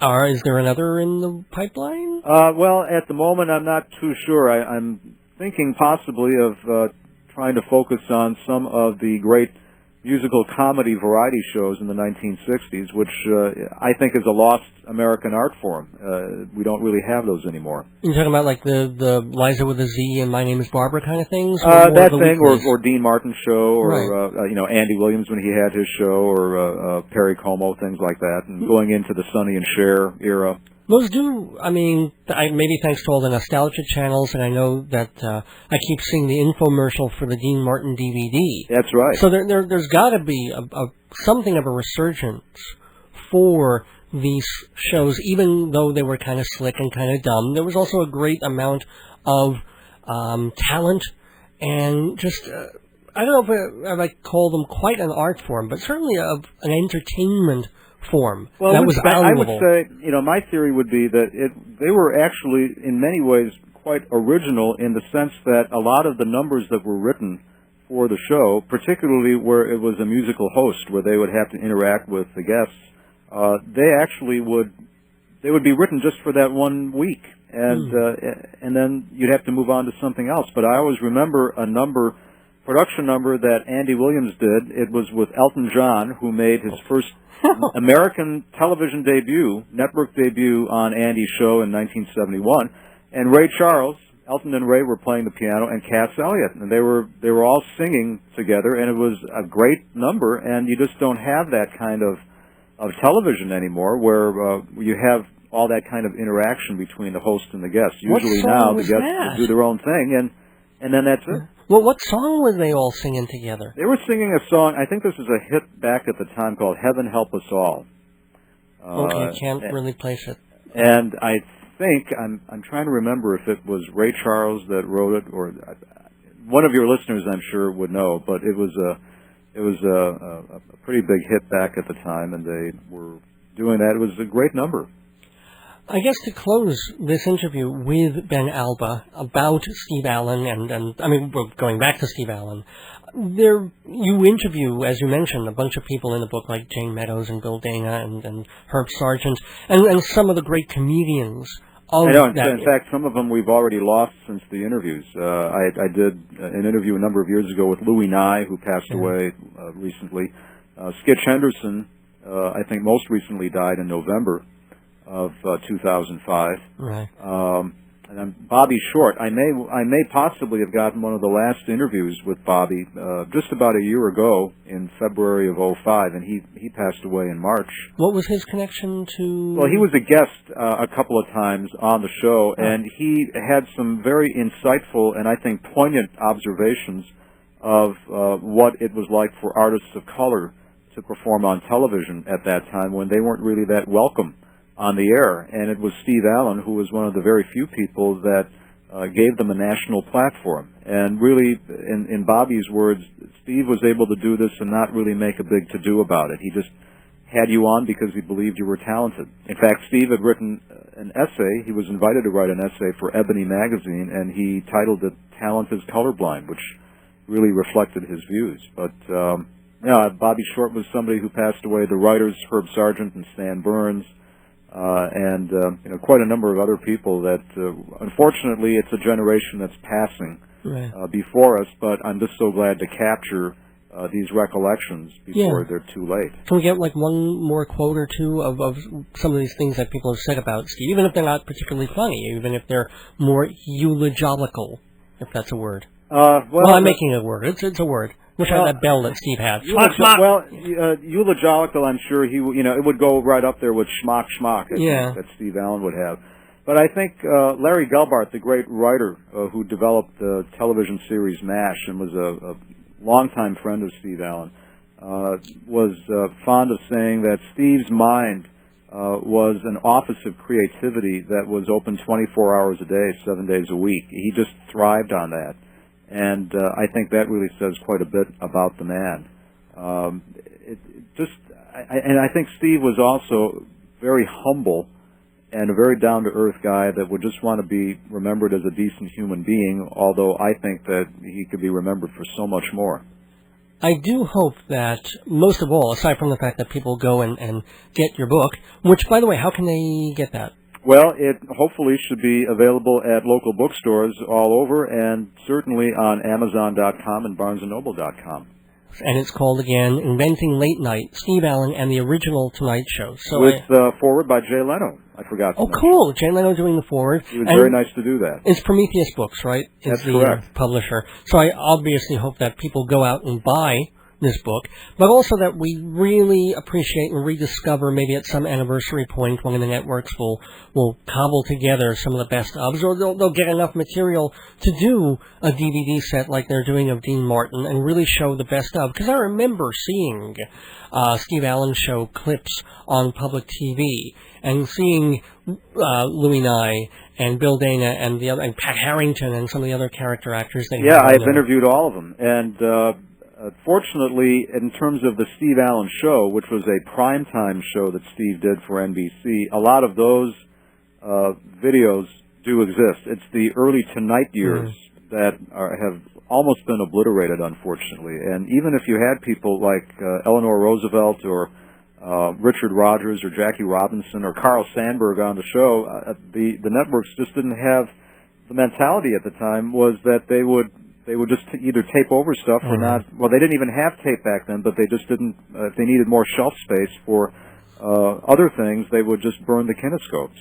Or is there another in the pipeline? Well, at the moment, I'm not too sure. I'm thinking possibly of trying to focus on some of the great musical comedy variety shows in the 1960s, which I think is a lost American art form. We don't really have those anymore. You're talking about like the Liza with a Z and My Name is Barbara kind of things? That thing, or Dean Martin's show, or right. Andy Williams when he had his show, or Perry Como, things like that, and going into the Sonny and Cher era. Those do, I mean, maybe thanks to all the nostalgia channels, and I know that I keep seeing the infomercial for the Dean Martin DVD. That's right. So there's got to be something of a resurgence for these shows, even though they were kind of slick and kind of dumb. There was also a great amount of talent and just, I don't know if I call them quite an art form, but certainly of an entertainment form. Well, that was valuable. I would say, my theory would be that they were actually, in many ways, quite original in the sense that a lot of the numbers that were written for the show, particularly where it was a musical host, where they would have to interact with the guests, they would be written just for that 1 week, and then you'd have to move on to something else. But I always remember a production number that Andy Williams did. It was with Elton John, who made his first American television debut, network debut on Andy's show in 1971, and Ray Charles, Elton and Ray were playing the piano, and Cass Elliot, and they were all singing together, and it was a great number. And you just don't have that kind of television anymore, where you have all that kind of interaction between the host and the guest. Usually now the guests do their own thing, and then that's it. Well, what song were they all singing together? They were singing a song, I think this was a hit back at the time, called Heaven Help Us All. Okay, I can't really place it. And I think, I'm trying to remember if it was Ray Charles that wrote it, or one of your listeners I'm sure would know, but it was a pretty big hit back at the time, and they were doing that. It was a great number. I guess to close this interview with Ben Alba about Steve Allen, and I mean, we're going back to Steve Allen, you interview, as you mentioned, a bunch of people in the book like Jane Meadows and Bill Dana and Herb Sargent, and some of the great comedians I know. In fact, some of them we've already lost since the interviews. I did an interview a number of years ago with Louis Nye, who passed away recently. SKIT Henderson, I think most recently died in November of 2005. Right. And then Bobby Short, I may possibly have gotten one of the last interviews with Bobby just about a year ago in February of '05, and he passed away in March. What was his connection to? Well, he was a guest a couple of times on the show, and he had some very insightful and I think poignant observations of what it was like for artists of color to perform on television at that time when they weren't really that welcome on the air. And it was Steve Allen who was one of the very few people that gave them a national platform. And really, in Bobby's words, Steve was able to do this and not really make a big to-do about it. He just had you on because he believed you were talented. In fact, Steve had written an essay. He was invited to write an essay for Ebony magazine, and he titled it "Talent is Colorblind," which really reflected his views. But Bobby Short was somebody who passed away. The writers, Herb Sargent and Stan Burns, and quite a number of other people that, unfortunately, it's a generation that's passing before us, but I'm just so glad to capture these recollections before they're too late. Can we get like one more quote or two of some of these things that people have said about Steve, even if they're not particularly funny, even if they're more eulogical, if that's a word? Well, I'm making a word. It's a word. Which had that bell that Steve had. Well, eulogical, I'm sure it would go right up there with schmock, I think, that Steve Allen would have. But I think Larry Gelbart, the great writer who developed the television series MASH and was a longtime friend of Steve Allen, was fond of saying that Steve's mind was an office of creativity that was open 24 hours a day, 7 days a week. He just thrived on that. And I think that really says quite a bit about the man. And I think Steve was also very humble and a very down-to-earth guy that would just want to be remembered as a decent human being, although I think that he could be remembered for so much more. I do hope that, most of all, aside from the fact that people go and get your book, which, by the way, how can they get that? Well, it hopefully should be available at local bookstores all over, and certainly on Amazon.com and BarnesandNoble.com. And it's called, again, Inventing Late Night, Steve Allen and the Original Tonight Show. So with forward by Jay Leno. I forgot to mention. Cool. Jay Leno doing the forward. It was very nice to do that. It's Prometheus Books, right? That's correct. Publisher. So I obviously hope that people go out and buy this book, but also that we really appreciate and rediscover, maybe at some anniversary point, one of the networks will cobble together some of the best ofs, or they'll get enough material to do a DVD set like they're doing of Dean Martin and really show the best of. Because I remember seeing Steve Allen's show clips on public TV and seeing Louis Nye and Bill Dana and and Pat Harrington and some of the other character actors. I've interviewed all of them, and fortunately, in terms of the Steve Allen Show, which was a primetime show that Steve did for NBC, a lot of those videos do exist. It's the early Tonight years that have almost been obliterated, unfortunately. And even if you had people like Eleanor Roosevelt or Richard Rogers or Jackie Robinson or Carl Sandburg on the show, the networks just didn't have the mentality at the time was that they would just either tape over stuff or not. Well, they didn't even have tape back then, but they just didn't. If they needed more shelf space for other things, they would just burn the kinescopes.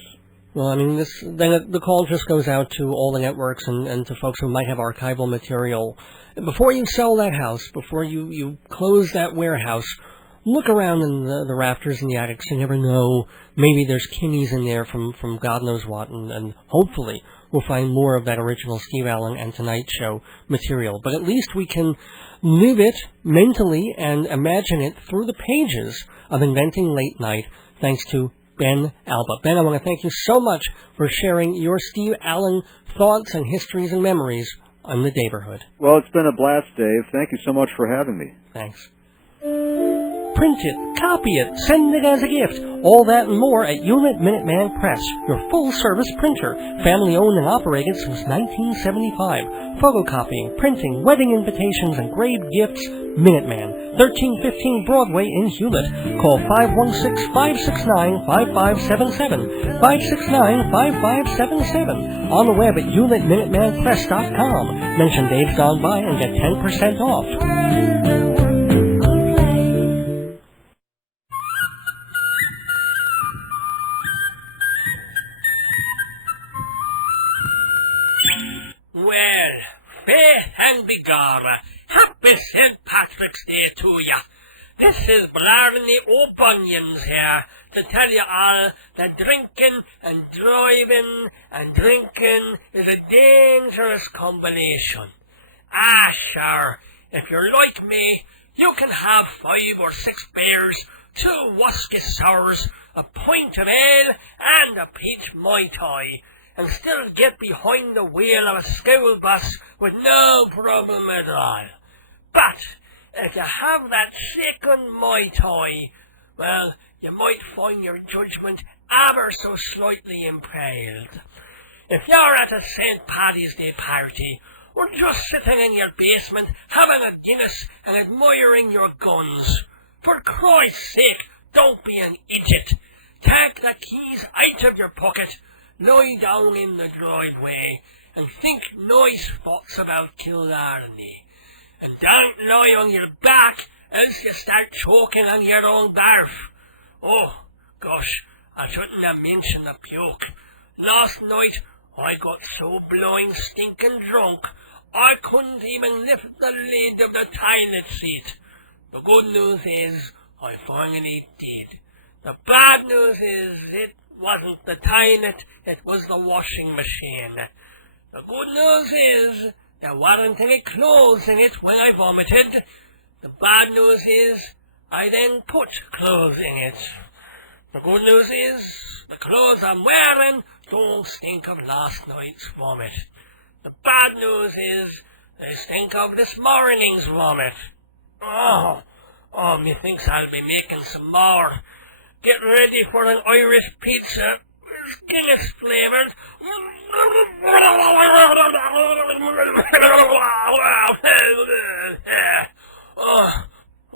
Well, I mean, the call just goes out to all the networks and to folks who might have archival material. Before you sell that house, before you close that warehouse, look around in the rafters and the attics. You never know. Maybe there's Kinneys in there from God knows what, and hopefully we'll find more of that original Steve Allen and Tonight Show material. But at least we can live it mentally and imagine it through the pages of Inventing Late Night, thanks to Ben Alba. Ben, I want to thank you so much for sharing your Steve Allen thoughts and histories and memories on the neighborhood. Well, it's been a blast, Dave. Thank you so much for having me. Thanks. print it, copy it, send it as a gift. All that and more at Unit Minuteman Press, your full-service printer, family-owned and operated since 1975. Photocopying, printing, wedding invitations, engraved gifts. Minuteman, 1315 Broadway in Hewlett. Call 516-569-5577, 569-5577. On the web at unitminutemanpress.com. Mention Dave's Gone By and get 10% off. Well, faith and begorra, happy St. Patrick's Day to ya. This is Blarney O'Bunions here to tell you all that drinking and driving and drinking is a dangerous combination. Ah, sure, if you're like me, you can have 5 or 6 beers, 2 whisky sours, a pint of ale, and a peach Mai Tai, and still get behind the wheel of a school bus with no problem at all. But if you have that second Mai Tai, well, you might find your judgment ever so slightly impaled. If you're at a St. Paddy's Day party, or just sitting in your basement having a Guinness and admiring your guns, for Christ's sake, don't be an idiot. Take the keys out of your pocket, lie down in the driveway, and think nice thoughts about Killarney. And don't lie on your back, else you start choking on your own barf. Oh, gosh, I shouldn't have mentioned the puke. Last night, I got so blowing stinking drunk, I couldn't even lift the lid of the toilet seat. The good news is, I finally did. The bad news is, it wasn't the toilet, it was the washing machine. The good news is, there wasn't any clothes in it when I vomited. The bad news is, I then put clothes in it. The good news is, the clothes I'm wearing don't stink of last night's vomit. The bad news is, they stink of this morning's vomit. Oh, methinks I'll be making some more. Get ready for an Irish pizza. It's Guinness flavoured.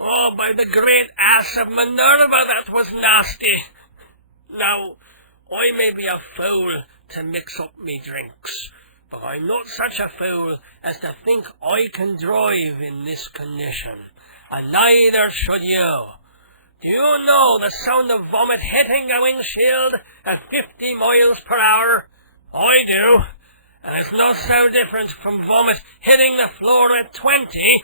Oh, by the great ass of Minerva, that was nasty. Now, I may be a fool to mix up me drinks, but I'm not such a fool as to think I can drive in this condition, and neither should you. Do you know the sound of vomit hitting a windshield at 50 miles per hour? I do. And it's not so different from vomit hitting the floor at 20.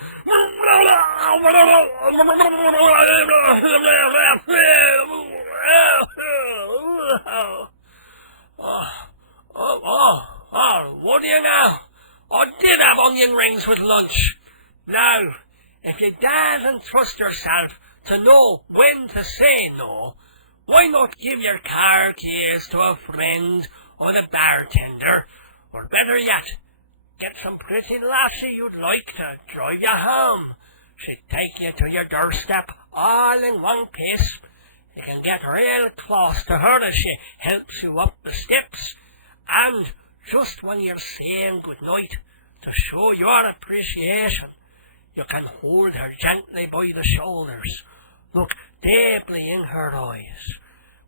What do you know? I did have onion rings with lunch. Now, if you daren't trust yourself to know when to say no, why not give your car keys to a friend or the bartender, or better yet, get some pretty lassie you'd like to drive you home. She'd take you to your doorstep all in one piece. You can get real close to her as she helps you up the steps, and just when you're saying goodnight, to show your appreciation, you can hold her gently by the shoulders, look deeply in her eyes,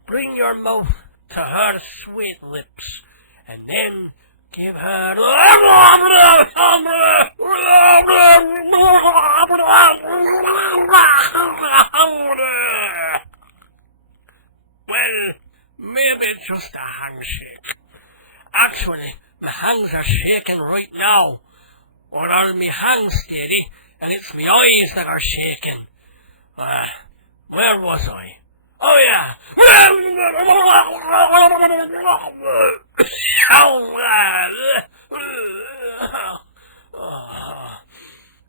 bring your mouth to her sweet lips, and then give her... Well, maybe just a handshake. Actually, my hands are shaking right now. Or are my hands steady, and it's my eyes that are shaking. Where was I? Oh, yeah.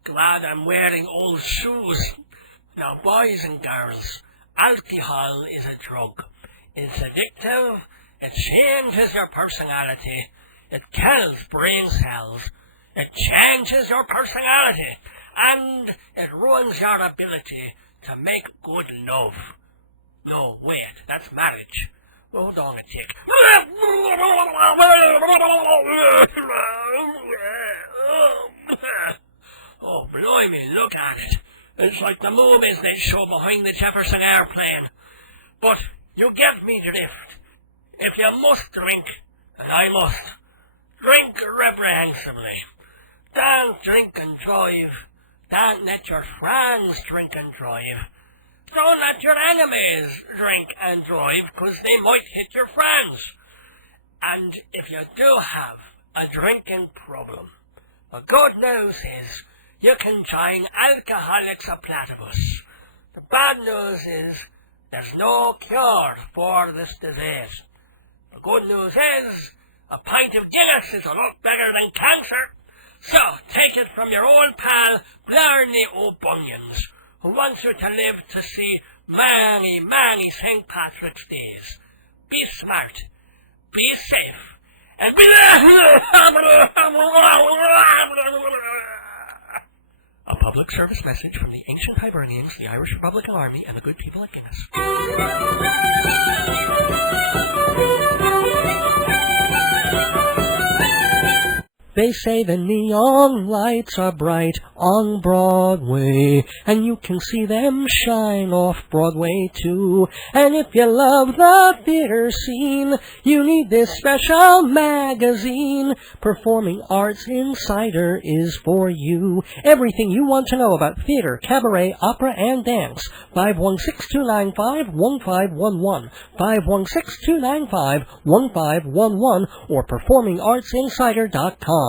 Glad I'm wearing old shoes. Now, boys and girls, alcohol is a drug. It's addictive, it changes your personality, it kills brain cells, it changes your personality, and it ruins your ability to make good love. No, wait, that's marriage. Hold on a tick. Oh, blimey, look at it. It's like the movies they show behind the Jefferson airplane. But you get me drift. If you must drink, and I must, drink reprehensibly. Don't drink and drive. Don't let your friends drink and drive. Don't let your enemies drink and drive, 'cause they might hit your friends. And if you do have a drinking problem, the good news is you can join Alcoholics Anonymous. The bad news is there's no cure for this disease. The good news is a pint of Guinness is a lot better than cancer. So take it from your old pal Blarney O'Bunions, who wants you to live to see many, many St. Patrick's Days. Be smart, be safe, and be... A public service message from the ancient Hibernians, the Irish Republican Army, and the good people at Guinness. They say the neon lights are bright on Broadway, and you can see them shine off Broadway too. And if you love the theater scene, you need this special magazine. Performing Arts Insider is for you. Everything you want to know about theater, cabaret, opera, and dance. 516-295-1511, 516-295-1511, or performingartsinsider.com.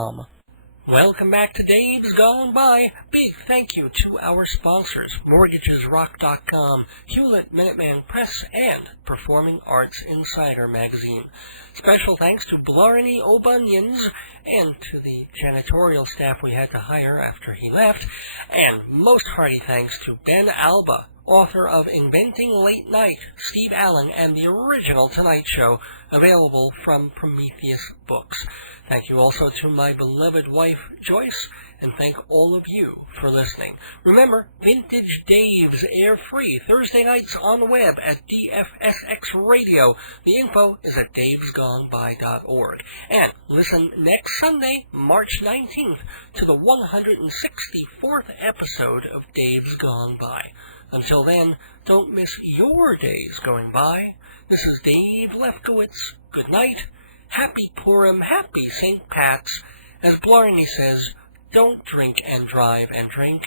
Welcome back to Dave's Gone By. Big thank you to our sponsors, MortgagesRock.com, Hewlett Minuteman Press, and Performing Arts Insider magazine. Special thanks to Blarney O'Bunions and to the janitorial staff we had to hire after he left, and most hearty thanks to Ben Alba, author of Inventing Late Night, Steve Allen, and the original Tonight Show, available from Prometheus Books. Thank you also to my beloved wife, Joyce, and thank all of you for listening. Remember, Vintage Dave's air free Thursday nights on the web at DFSX Radio. The info is at davesgoneby.org. And listen next Sunday, March 19th, to the 164th episode of Dave's Gone By. Until then, don't miss your days going by. This is Dave Lefkowitz. Good night. Happy Purim, happy St. Pat's. As Blarney says, don't drink and drive and drink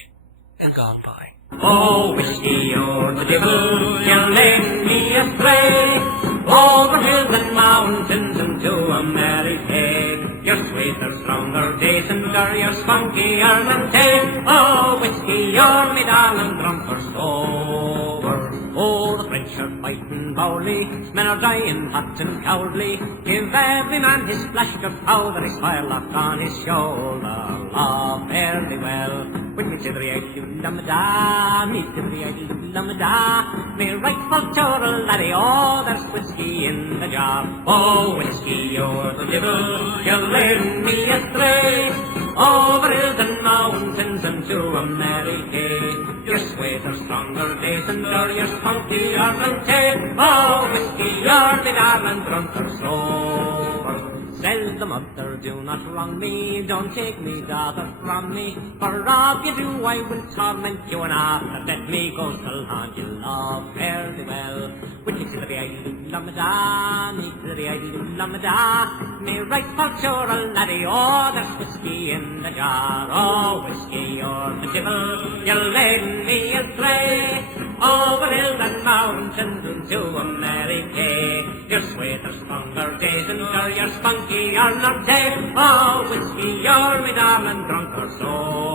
and gone by. Oh, whiskey, you're the devil, you led me astray, over hills and mountains into a merry day. You're sweeter, stronger, decenter, you're spunkier than tame. Oh, whiskey, you're me darling, drunker, sober. Oh, the French are fighting bowly, men are dying hot and cowardly. Give every man his flash of powder, his firelock on his shoulder. Law, fare thee well, when you consider the idle-lumada, me to the idle-lumada, me rightful chortle laddie, oh, there's whiskey in the jar. Oh, whiskey, you're the devil, you led me astray, over hills and mountains and to a merry day. You're sweeter, stronger, decenter, you're spunkier than tame. Oh, whiskey, you're the darling, drunker, sober. Tell the mother, do not wrong me, don't take me daughter from me, for if you do I will torment you, and after let me go till on you love fare thee well. When you consider the idle-lumada, me to the idle-lumada, me right for sure a laddie, oh, there's whiskey in the jar. Oh, whiskey, you're the devil, you led me astray, over hills and mountains into a merry day. You're sweeter, stronger, decenter, you're spunky, you're not dead. Oh, whiskey, you're me darling, drunk or so.